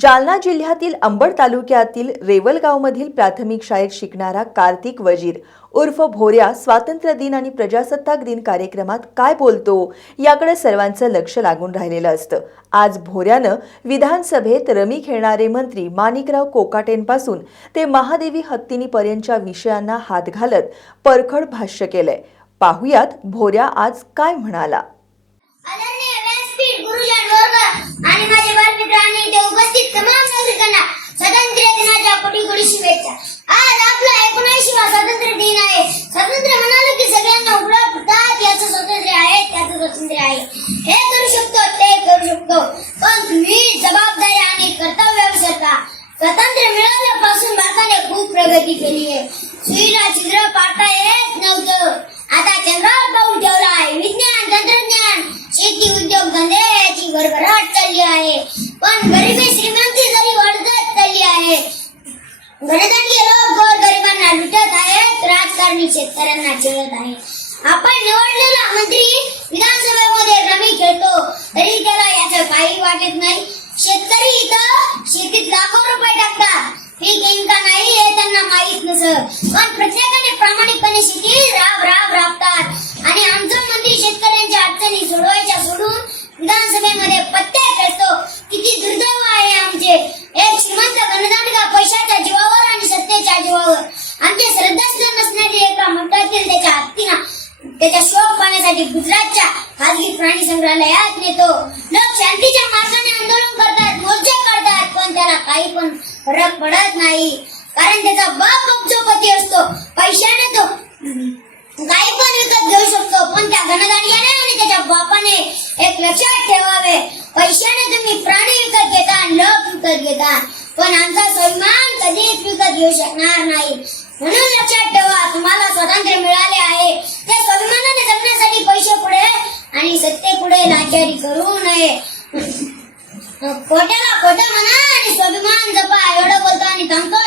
जालना जिल्ह्यातील अंबड तालुक्यातील रेवलगावमधील प्राथमिक शाळेत शिकणारा कार्तिक वजीर उर्फ भोऱ्या स्वातंत्र्य दिन आणि प्रजासत्ताक दिन कार्यक्रमात काय बोलतो याकडे सर्वांचं लक्ष लागून राहिलेलं असतं। आज भोऱ्यानं विधानसभेत रमी खेळणारे मंत्री माणिकराव कोकाटेंपासून ते महादेवी हत्तीनीपर्यंतच्या विषयांना हात घालत परखड भाष्य केलंय। पाहुयात भोऱ्या आज काय म्हणाला। आणि माझे बालमित्रांनी इथे उपस्थित तमाम नागरिकांना स्वातंत्र्य दिनाच्या कोटी शुभेच्छा। आज आपला 79वा स्वातंत्र्य दिन आहे। स्वातंत्र्य म्हणाले की सगळ्यांना उघडा फुटतात, याचं स्वातंत्र्य आहे, त्याचं स्वातंत्र्य आहे, हे करू शकतो, ते करू शकतो, पण तुम्ही जबाबदारी आणि कर्तव्य विसरता। स्वातंत्र्य मिळाल्यापासून भारताने खूप प्रगती केली आहे। सुईला छिद्र पाडता येत नव्हतं, आता चंद्रावर पाऊल ठेवला आहे। विज्ञान, तंत्रज्ञान, शेती, उद्योग धंदे याची भरभराट चालली आहे, पण गरिबी श्रीमंती जरी वाढत चालली आहे। धनधान्य लोक गोरगरिबांना लुटत आहेत, राजकारणी शेतकऱ्यांना चिरत आहेत। आपण निवडलेला मंत्री विधानसभेमध्ये रमी खेळतो तरी त्याला याचं काही वाटत नाही। शेतकरी इथं शेतीत लाखो रुपये टाकतात, पीक येईल का नाही हे त्यांना माहित नसतं, पण प्रत्येकाने प्रामाणिकपणे शेती राबतात। आणि आमचा मंत्री शेतकऱ्यांच्या अडचणी सोडवायच्या सोडून विधानसभेमध्ये पत्ते खेळतो। किती दुर्दैव आहे आमचे। एक श्रीमंत धनदांडगा पैशाच्या जीवावर आणि सत्तेच्या जीवावर आमचे श्रद्धास्थान नसणारी एका मंडळातील त्याच्या हत्तीना त्याच्या शोक पाहण्यासाठी गुजरातच्या खासगी प्राणी संग्रहालयात नेतो। लोक शांतीच्या मार्गाने आंदोलन करतात, मोर्चे काढतात, पण त्याला काही पण फरक पडत नाही, कारण त्याचा बाप अब्जोपती असतो। पैशाने तो काही पण विकत घेऊ शकतो, पण त्या धनदांडग्याने आणि त्याच्या बापाने एक लक्षात ठेवावे, पैशाने तुम्ही प्राणी विकत घेता, लोक विकत घेता, पण आमचा स्वाभिमान कधीच विकत घेऊ शकणार नाही। म्हणून लक्षात ठेवा, तुम्हाला स्वातंत्र्य मिळाले आहे, ते स्वाभिमानाने जगण्यासाठी पैसे पुढे आणि सत्ते पुढे लाचारी करू नये। खोट्याला खोटं म्हणा आणि स्वाभिमान जपा, एवढं बोलतो आणि थांबतो।